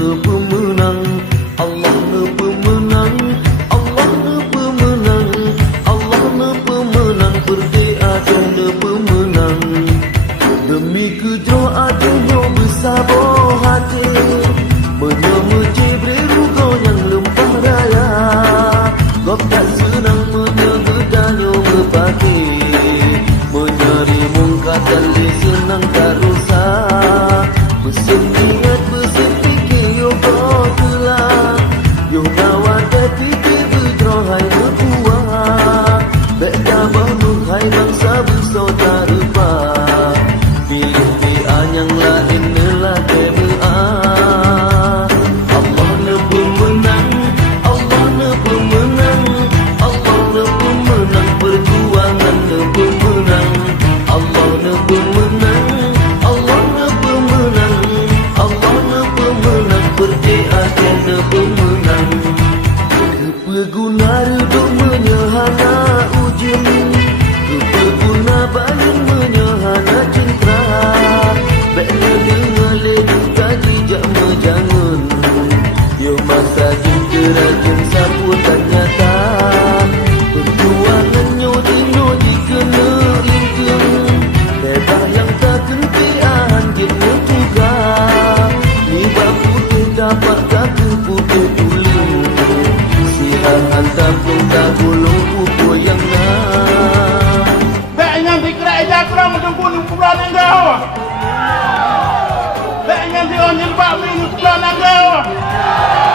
ne pemenang, Allah ne pemenang, Allah ne pemenang, Allah ne pemenang, Perti Aceh ne pemenang. Demi kejro adunyo bersabar hati, menyemeci berugo yang lempah raya. Gop tak senang menyegedanyo mepati, menyari mungkatan li senang tak rusak. Besin niat besin fikir yo telah, yo kawan dah fikir bergerohai berbuah. Bek jabah nuhai bangsa bersaudara. Pilih pilihan yang lain nelah kemu'ah. Allah ne pemenang, Allah ne pemenang, Allah ne pemenang, perjuangan ne pemenang. Allah ne pemenang, Allah ne pemenang, Allah ne pemenang, Perti Aceh ne pemenang. Kepeguna reduk menyehana ujian, kepeguna baling menyehana cinta. Beknya dengar leduk tadi jak mejangun, yo masa juga rajin sapu tak nyata. Perjuangannya dino dikena lingkung, bebas yang tak kentian jitnya juga. Ni putih dapat kaki putih tuling, siang hantar pun tak gulung pupuk yang nak. Beknya dikira ejak kurang menjemput kumpulan yang kau. Beknya dionjil pak minggu kumpulan yang kau.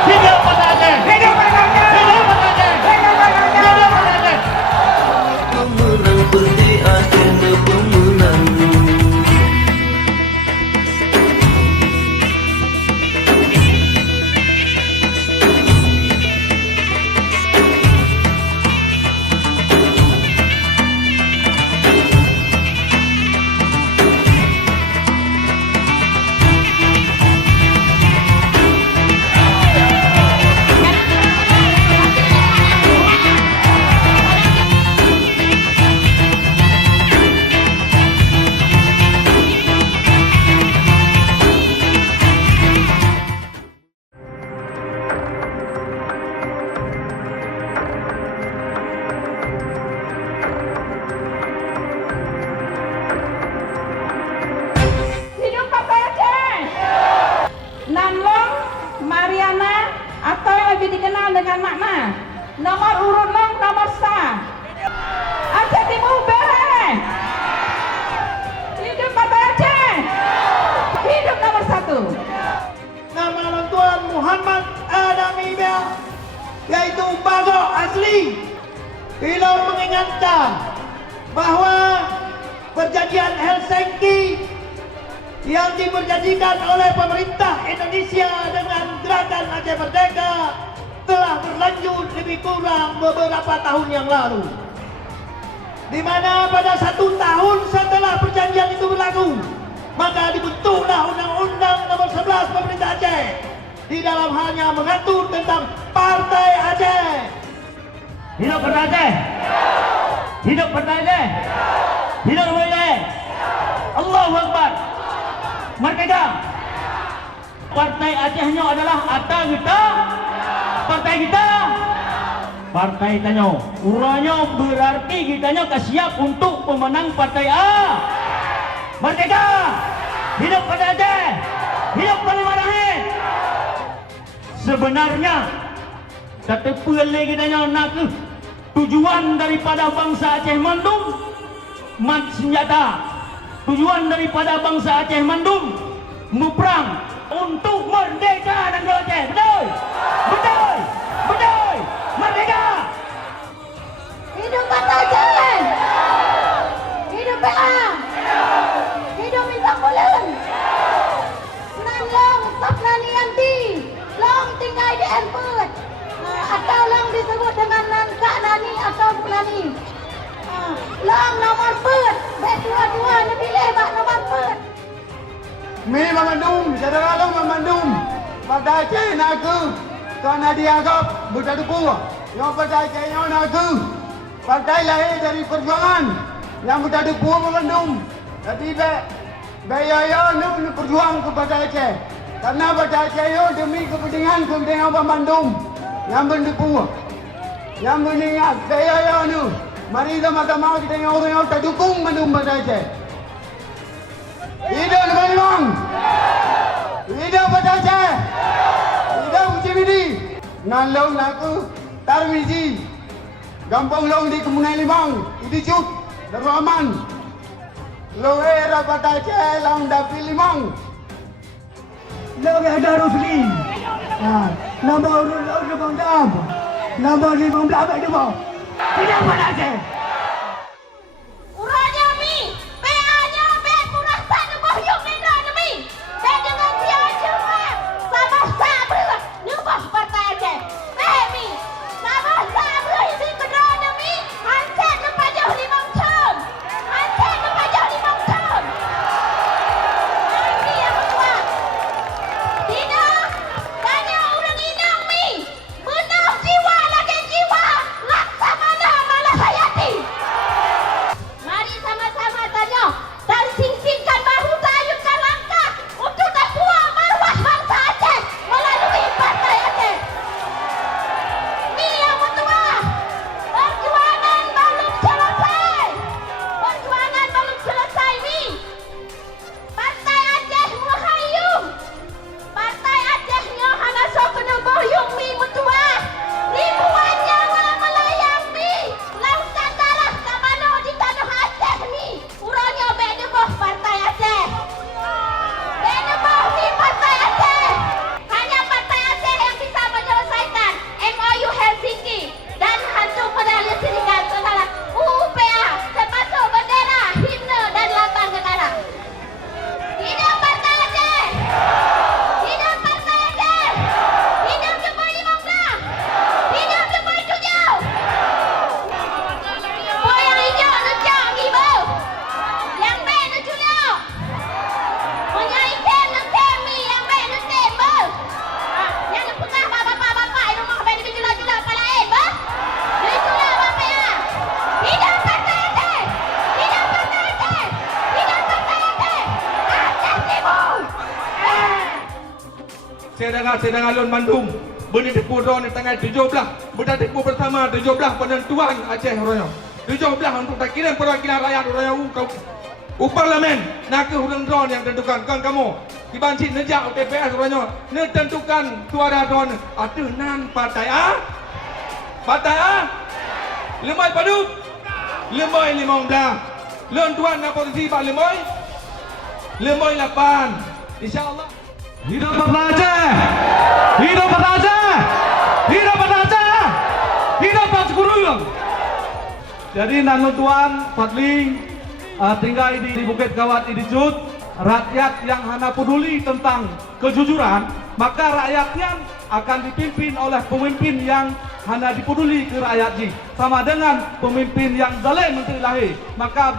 Hidup pada Aceh. Hidup pada Aceh. Hidup pada Aceh. Hidup pada Aceh. Hidup pada Aceh. Pemenang Perti Aceh ne pemenang. Hidup Partai Aceh. Nanlong Mariana atau yang lebih dikenal dengan makna nomor urut long nomor sah. Aceh Timur beres. Hidup Partai Aceh. Hidup nomor 1. Nama Long Tuan Muhammad Adami Bia, yaitu Bagok asli. Beliau mengingatkan bahawa perjanjian Helsinki yang diperjanjikan oleh pemerintah Indonesia dengan Gerakan Aceh Merdeka telah berlanjut lebih kurang beberapa tahun yang lalu, di mana pada 1 tahun setelah perjanjian itu berlaku, maka dibentuklah Undang-Undang Nomor 11 Pemerintah Aceh. Di dalam halnya mengatur tentang Partai Aceh. Hidup Partai Aceh. Hidup Partai Aceh. Hidup Partai Aceh. Allahu Akbar. Merdeka. Partai Acehnya adalah Ata kita. Partai kita. Partai kitanya. Uranya berarti kitanya kesiap untuk pemenang Partai A. Merdeka. Hidup Partai Aceh. Hidup Panglima Rahim. Sebenarnya kata pelai kitanya nak ke tujuan daripada bangsa Aceh Mandum mat senjata. Tujuan daripada bangsa Aceh Mandum berperang untuk merdeka negara Aceh. Betul? Betul? Betul? Merdeka! Hidup Partai Aceh. Hidup PA. Hidup Bintang Bulan. Nanlong Sapnani Yanti. Long tinggal di Emput. Atau long disebut dengan Kak Nani atau Bu Nani. Long nomor pet. Bek dua-dua ni pilih bak nomor pet. Mi memandum, saudara long memandum. Partai Aceh nak ke kerana dianggap berdaduku. Yang Partai Aceh yang nak ke partai lahir dari perjuangan yang berdaduku memandum. Jadi bek Bayaya nu perjuang ke Partai Aceh. Karena pada saya demi kepentingan Orang Bandung yang mendukung, yang mengingat saya anu, mari sama-sama kita yang orang yang terdukung mendukung pada saya. Hidup teman-teman, hidup pada saya, hidup UCBD, nalong aku tarmiji, gampang long di Kemunai Limang, itu cut, Darul Long era pada saya long dapil Limang. Long ada Rusli, nombor urut nombor 15 itu mau, tidak pada saya. Uranya mi, PA-nya murah tak nembah yuk nenda mi. Saya dengan dia cuma sama sabar nembah partai aja. Mi, sama sabar ini kedua mi. Hancet lepas jauh 5 tahun. Hancet lepas jauh 5 tahun. Ini yang kedua. Tidak, tanya orang inang mi. Benar jiwa lagi jiwa. Laksamana malah hayati. Mari sama-sama tanya dan sing-singkan bahu tayungkan langkah untuk terbuang maruah bangsa Aceh melalui Partai Aceh. Ni yang mentua, perjuangan belum selesai. Perjuangan belum selesai ni. Partai Aceh menghayung. Partai Acehnya hana sok kena boyong mi mentua. Ribuan nyawa melayang mi. Lautan darah kamano di tanah Aceh mi. Urangnya bedeboh Partai Aceh. Bedeboh mi Partai Aceh. Hanya Partai Aceh yang bisa menyelesaikan MOU Helsinki dan hantu medali Serikat Segala UUPA termasuk bendera, himne dan lambang negara. Hidup Partai Aceh. Hidup Partai Aceh. Hidup Lembaga 15. Hidup Lembaga 7. Boy yang hijau necak gibo. Yang be neculok. Punya ikan nekem mi yang be nekem bo. Yang pengah bapak-bapak yang rumah be dijelak-jelak palain bo. Diculok bapak ya. Hidup Partai Aceh. Hidup Partai Aceh. Hidup Partai Aceh. Aceh Timur. Saya dengar Lon Bandung beri tipu drone di tanggal 17 benda tipu pertama 17 penentuan Aceh Royo 17 untuk takiran perwakilan rakyat Royo Parlemen nak ke hurang drone yang tentukan kan kamu dibancit nejak TPS Royo tentukan suara drone atunan partai A lemai padu lemai 15 Lon tuan nak posisi Pak lemai 8 insyaallah. Hidup Partai Aceh! Hidup Partai Aceh! Hidup Partai Aceh! Hidup Pak Sekuruyung! Jadi nanu tuan Fadli tinggal di Bukit Kawat Idicut, rakyat yang hanya peduli tentang kejujuran, maka rakyatnya akan dipimpin oleh pemimpin yang hanya dipeduli ke rakyatnya. Sama dengan pemimpin yang zalim menteri lahir, maka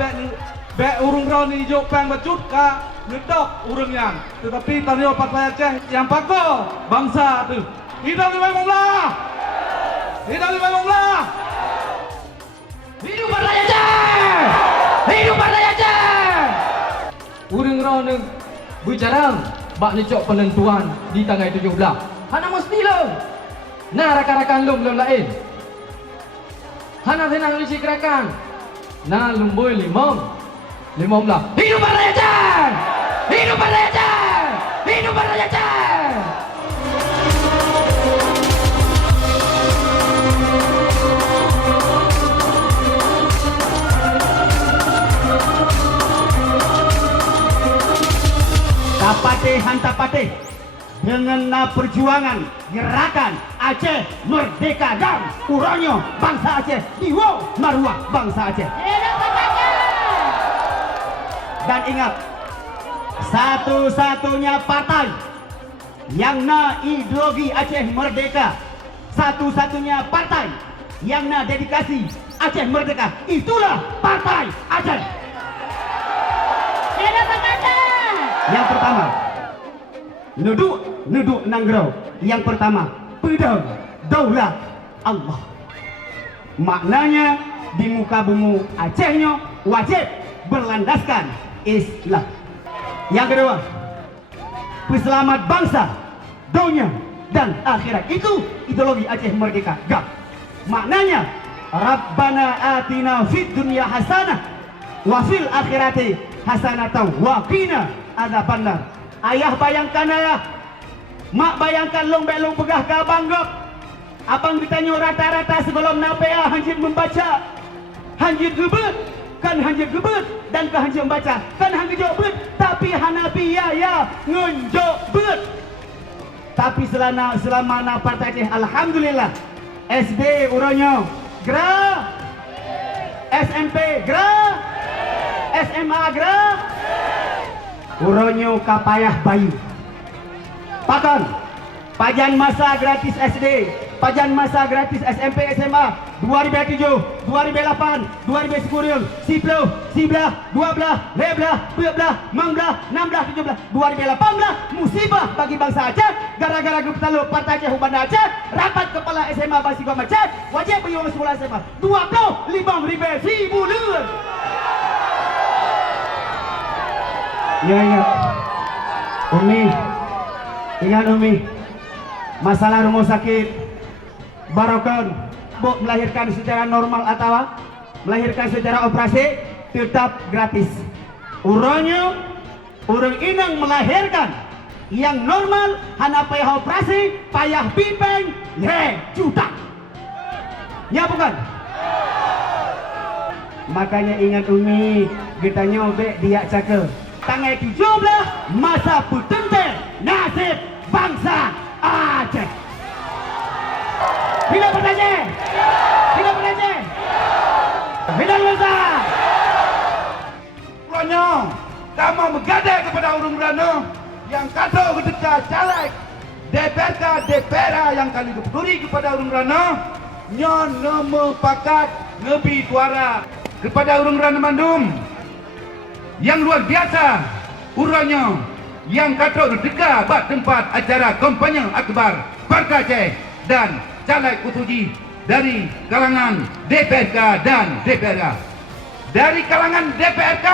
bek urung rauni hijau peng becut ka ngedok urungnya. Tetapi tanya Partai Aceh yang pakoh bangsa tu. Hidup Limai Monglah! Hidup Limai Monglah! Hidup Partai Aceh! Hidup Partai Aceh! Urang rauni bicara bak necok penentuan di tanggal 17. Hana mesti lo. Nah rakan-rakan belum lain. Hana senang isi gerakan. Nah lumboi 15. Hidup Partai Aceh! Hidup Partai Aceh! Hidup Partai Aceh! Tapate hantapate dengan perjuangan gerakan Aceh Merdeka dan urangnya bangsa Aceh jiwa maruah bangsa Aceh. Dan ingat, satu-satunya partai yang na ideologi Aceh Merdeka, satu-satunya partai yang na dedikasi Aceh Merdeka, itulah Partai Aceh. Yang pertama, nuduk Nanggrow. Yang pertama, pedang daulat Allah. Maknanya di muka bumi Acehnya wajib berlandaskan Islam. Yang kedua, peselamat bangsa, dunia dan akhirat. Itu ideologi Aceh Merdeka. Gak. Maknanya Rabbana atina fid dunya hasanah wa fil akhirati hasanatan wa qina adzabannar. Ayah bayangkan ayah, mak bayangkan long belong begah ke abang gop. Abang ditanya rata-rata sebelum napea hanjir membaca, hanjir gebet, kan hanjir gebet dan ke hanjir membaca, kan hanjir bet, tapi Hanafiya ya ngenjok bet. Tapi selama na Partai Aceh, alhamdulillah, SD uronyo gra, SMP gra, SMA gra, uronyo kapayah bayi. Pakon, pajan masa gratis SD, pajan masa gratis SMP SMA 2007, 2008, 2010, 10, 11, 12, 15, 14, 16, 16, 17, 2018 musibah bagi bangsa Aceh gara-gara grup taluk Partai Aceh Ubanda Aceh, rapat kepala SMA Basigom Aceh, wajib beriung sekolah SMA 25.000 lur. Ya ingat Umi, ingat Umi, masalah rumah sakit Barokon, bu melahirkan secara normal atau melahirkan secara operasi tetap gratis. Urangnya, urang inang melahirkan yang normal hana payah operasi, payah pipeng, juta. Ya bukan? Makanya ingat Umi, kita nyobek dia cakap. Tanggal 17 masa petenteng nasib bangsa Aceh. Hidup Aceh! Hidup Aceh! Hidup bangsa! Pulanyo, kamu bergadai kepada urung Rano yang kata ketika caleg DPRK DPRA yang kali berduri kepada urung Rano, nyon nemu pakat ngebi suara kepada urung Rano Mandum yang luar biasa. Uranyo yang kata dekat bak tempat acara kampanye akbar Partai Aceh dan caleg utuji dari kalangan DPRK dan DPRA. Dari kalangan DPRK,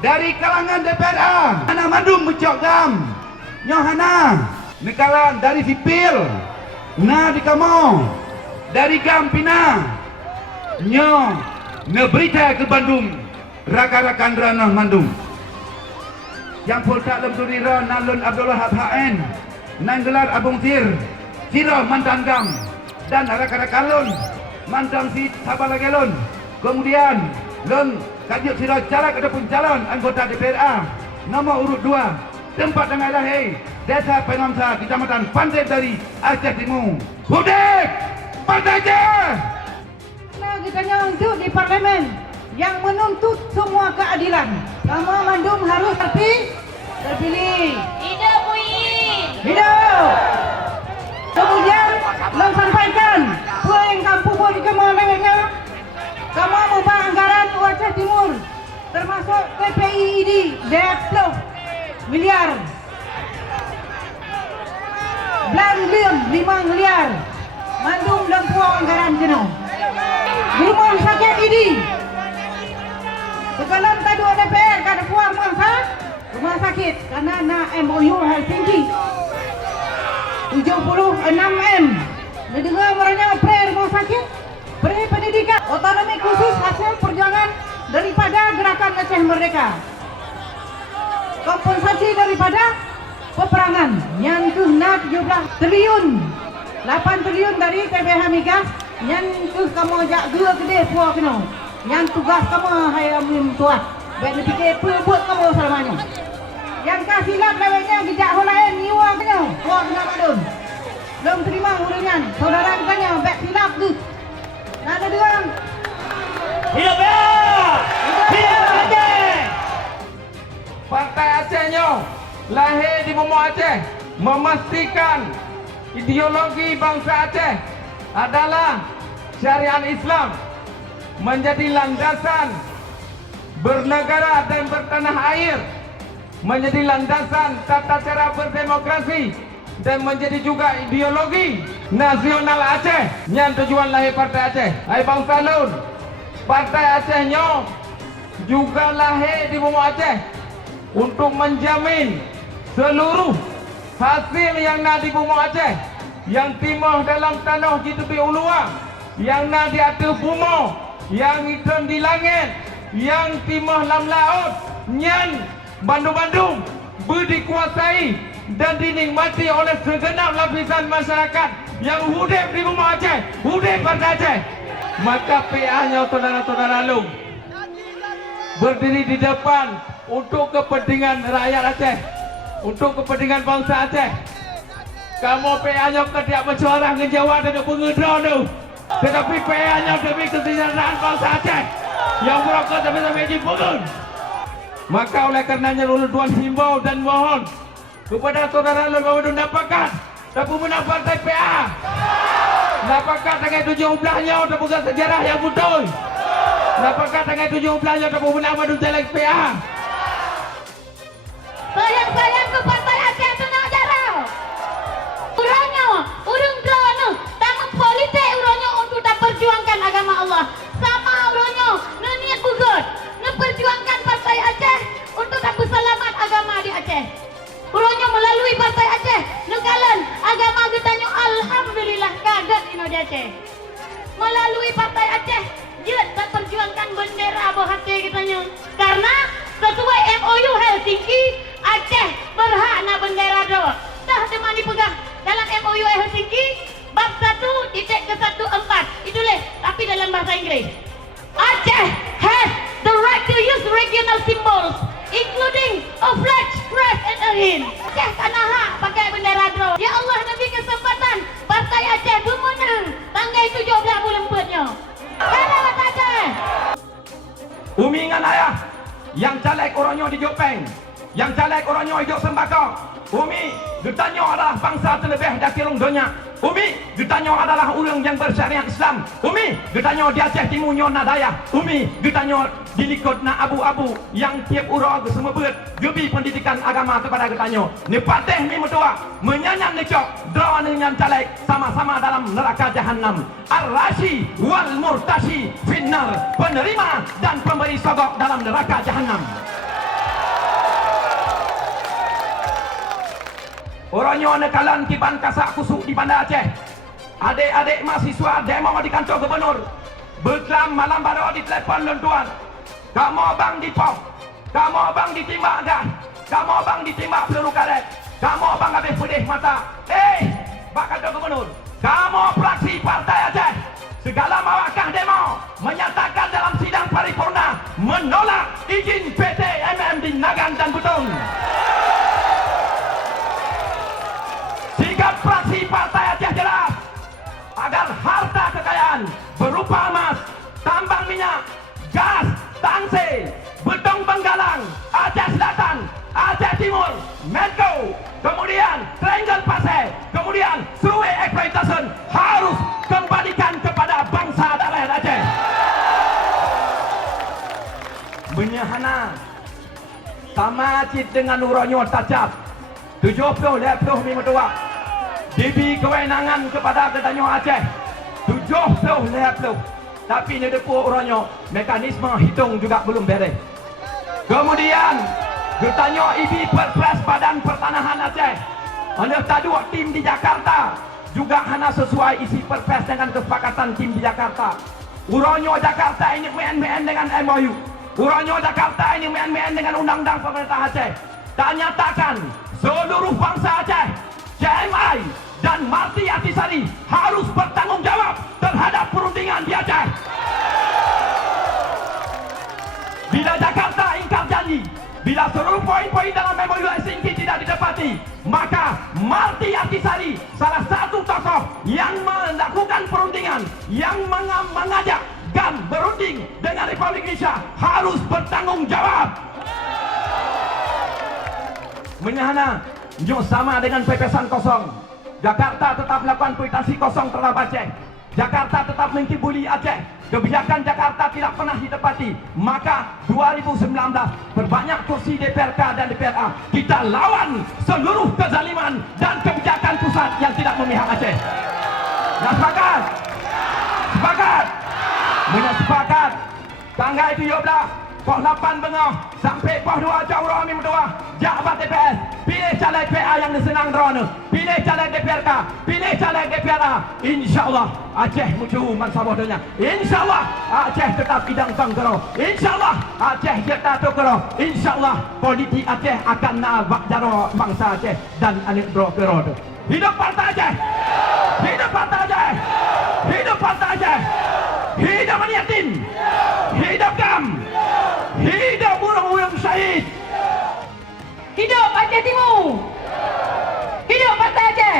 dari kalangan DPRA, Hana Mandum mencok gam, nyohana, nekalan dari sipil, na di kamu, dari Gampina, nyo, neberita ke Bandung, rakan-rakan ranah Mandum. Yang poltak lem turira nalun Abdullah HN, nanggelar Abung Sir, Siro mantan Gam, dan rakan-rakan lun, mantan si Sabalagelun. Kemudian lun kajuk Siro caleg ataupun calon anggota DPRA nomor urut 2, tempat tengah lahir, Desa Pengamsa, Kecamatan Pantai dari Aceh Timur. Budik Partai Aceh. Nah, kita untuk di parlemen yang menuntut semua keadilan. Kamu Mandum harus terpilih. Hidup Muhyiddin. Hidup. Kemudian lo sampaikan apa yang kamu buat di kemana-mana. Kamu mengubah anggaran Aceh Timur termasuk TPID 20 miliar. Belandian 5 miliar. Mandum lempuang anggaran jenuh. Rumah sakit ini. Sekarang tadi DPR kada puang mangsa rumah sakit karena na MOU Helsinki 76M. Negara merenya pre rumah sakit, pre pendidikan, otonomi khusus hasil perjuangan daripada gerakan Aceh Merdeka. Kompensasi daripada peperangan yang tunat 17 triliun, 8 triliun dari TBH Migas yang tu kamu ajak dua gede puak kena. Yang tugas kamu hai amin tuat. Baik dipikir buat kamu selamanya. Yang kasih lap lewatnya bijak holain niwa kena. Puak kena Mandum. Belum terima urunan. Saudara tanya baik silap tu. Ada dua. Hidup ya! Hidup Aceh! Partai Acehnya lahir di Bumi Aceh memastikan ideologi bangsa Aceh adalah syariat Islam menjadi landasan bernegara dan bertanah air, menjadi landasan tata cara berdemokrasi dan menjadi juga ideologi nasional Aceh yang tujuan lahir Partai Aceh. Hai bangsa lun, Partai Acehnya juga lahir di Bumi Aceh untuk menjamin seluruh hasil yang nak di bumi Aceh, yang timah dalam tanah di tepi ulua, yang nak di atas bumi, yang ikan di langit, yang timah dalam laut, nyan Bandung-Bandung berdikuasai dan dinikmati oleh segenap lapisan masyarakat yang hidup di bumi Aceh, hidup pada Aceh. Maka PA-nya saudara-saudara Long berdiri di depan untuk kepentingan rakyat Aceh, untuk kepentingan bangsa Aceh. Kamu PA-nya tidak mencuarah ke Jawa dan pengedra tu, tetapi PA-nya demi kesejahteraan bangsa Aceh yang merokok sampai di pengen. Maka oleh karenanya Lulu Tuan himbau dan mohon kepada saudara Long bahwa dapatkan tapi menang partai PA, dapatkan tanggal 17-nya untuk bukan sejarah yang betul. Dapatkan tanggal 17-nya untuk menang madu jelek PA. Sayang-sayang ke partai Aceh tenang jarau. Uronyo, urung drono, tamu politik uronyo untuk tak perjuangkan agama Allah. Sama uronyo, niat bugut, memperjuangkan partai Aceh untuk tak selamat agama di Aceh. Uronyo melalui partai Aceh, nekalan agama getanyo alhamdulillah kaget di Aceh. Melalui partai Aceh, dia tak perjuangkan bendera bohate getanyo. Karena sesuai MOU Helsinki, Aceh berhak nak bendera do. Dah teman dipegang dalam MOU Helsinki bab 1.114. Itulah tapi dalam bahasa Inggris. Aceh has the right to use regional symbols including a flag, crest and a hin. Aceh tanah hak pakai bendera do. Ya Allah, nabi kesempatan partai Aceh bermenang tanggal 17 bulan 4-nya. Selamat Aceh. Umi dengan ayah yang caleg orangnya di Jopeng, yang caleg orangnya hidup sembako. Umi getanyo adalah bangsa terlebih dari dunia. Umi getanyo adalah orang yang bersyariat Islam. Umi getanyo di Aceh Timur nyona daya. Umi getanyo di likut na abu-abu yang tiap urang semua ber gebi pendidikan agama kepada getanyo. Ni pateh mi metua menyanyan lecok draw dengan caleg sama-sama dalam neraka jahanam. Ar-rashi wal murtashi finnar, penerima dan pemberi sogok dalam neraka jahanam. Orangnya nekalan kiban kasak kusuk di Banda Aceh. Adik-adik mahasiswa demo di kantor gubernur. Berkelam malam baru di telepon lentuan. Kamu abang dipok, kamu abang ditimbak gas, kamu abang ditimbak peluru karet, kamu abang habis pedih mata. Pak kantor gubernur, kamu fraksi partai Aceh. Segala mawakah demo menyatakan dalam sidang paripurna menolak izin PT MM di Nagan dan Butong. Sikap fraksi partai Aceh jelas agar harta kekayaan berupa emas, tambang minyak, gas, tangse, betong Benggalang, Aceh Selatan, Aceh Timur, Medco, kemudian Triangle Pasir, kemudian Seruwe Exploitation harus kembalikan kepada bangsa daerah Aceh. Menyahana sama cit dengan uronyo tajab 70 leploh mi metua dibi kewenangan kepada getanyo Aceh 70 leploh, tapi ni depu uronyo mekanisme hitung juga belum beres. Kemudian getanyo IB Perpres Badan Pertanahan Aceh hanya tadua tim di Jakarta juga hanya sesuai isi Perpres dengan kesepakatan tim di Jakarta. Uronyo Jakarta ini main-main dengan MOU. Uronyo Jakarta ini main-main dengan undang-undang pemerintah Aceh. Tak nyatakan seluruh bangsa Aceh, CMI dan Marti Atisari harus bertanggung jawab terhadap perundingan di Aceh. Bila Jakarta ingkar janji, bila seluruh poin-poin dalam MOU Helsinki tidak didapati, maka Marti Atisari, salah satu tokoh yang melakukan perundingan, yang mengajak dan berunding dengan Republik Indonesia harus bertanggung jawab. Menyahana nyo sama dengan pepesan kosong. Jakarta tetap melakukan kuitansi kosong terhadap Aceh. Jakarta tetap menkibuli Aceh. Kebijakan Jakarta tidak pernah ditepati. Maka 2019 berbanyak kursi DPRK dan DPRA kita lawan seluruh kezaliman dan kebijakan pusat yang tidak memihak Aceh. Yang sepakat? Sepakat? Sepakat. Tanggal 17 Pos 8 bengah sampai pos 2 Cawra Amin Berdua. Jabat DPS. Pilih caleg PA yang disenang drone. Pilih caleg DPRK. Pilih caleg DPRA. InsyaAllah Aceh muju mansabodanya. InsyaAllah Aceh tetap idang tangkero. InsyaAllah Aceh kita tukero. InsyaAllah politik Aceh akan nabak jaro bangsa Aceh dan anik brokero. Hidup Partai Aceh. Hidup Partai Aceh. Hidup Partai Aceh. Hidup Maniatin. Hidup GAM. Hidup burung-burung syahid. Hidup Aceh Timur. Hidup Partai Aceh.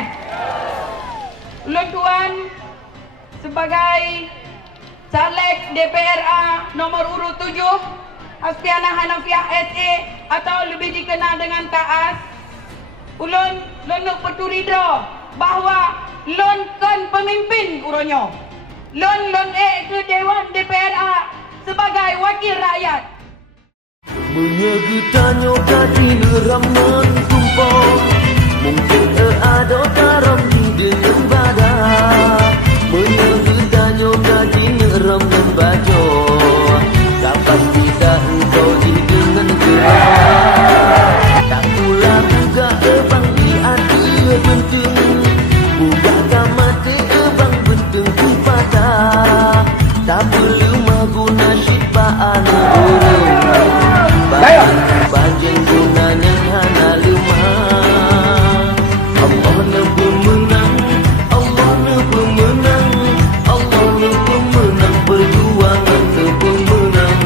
Ulun Tuan sebagai caleg DPRA nomor urut 7 Aspiana Hanafiah SA atau lebih dikenal dengan Kak As. Ulun nak perturidro bahawa lon kan pemimpin uronyo. Lon ke Dewan DPRA sebagai wakil rakyat. Menyegutanyo kaki leram mentumpah, mungkin ada karam di dengan badan. Menyegutanyo kaki leram membaca, tak pasti tak engkau di dengan gerak. Tak pula buka ebang di hati bentung, buka kamati ebang bentung patah. Tak perlu maguna syibaan orang. Banjeng gunanya hana lemah. Allah na pemenang, Allah na pemenang, Allah na pemenang, perjuangan na pemenang.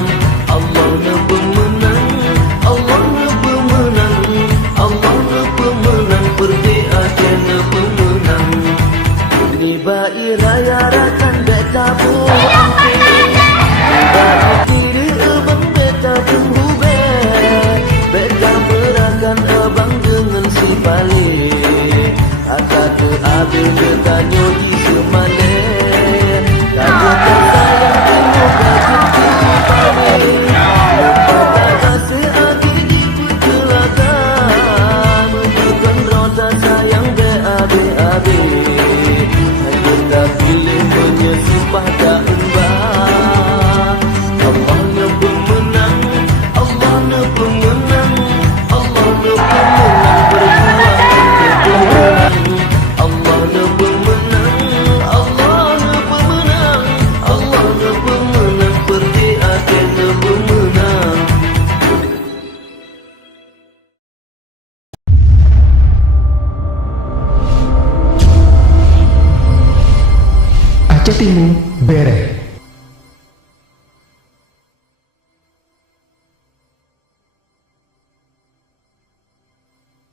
Allah na pemenang, Allah na pemenang, Allah na pemenang, Partai Aceh na pemenang. Ni bai raya rakan beta bu angke, ni bai kiri abang beta tunggu. Berakan abang dengan si balik, agak terambil bertanyo di semale. Kamu tersayang tengok gajah di balik, lupa kata seagi di putelaga. Menunjukkan rota sayang BAB. Hanya tak pilih menyesupah daun bah. Allah na pemenang, Allah na pemenang, Allah na pemenang, perjuangan Allah na pemenang, Allah na pemenang, Allah na pemenang, Partai Aceh na pemenang. Aceh Timur beres.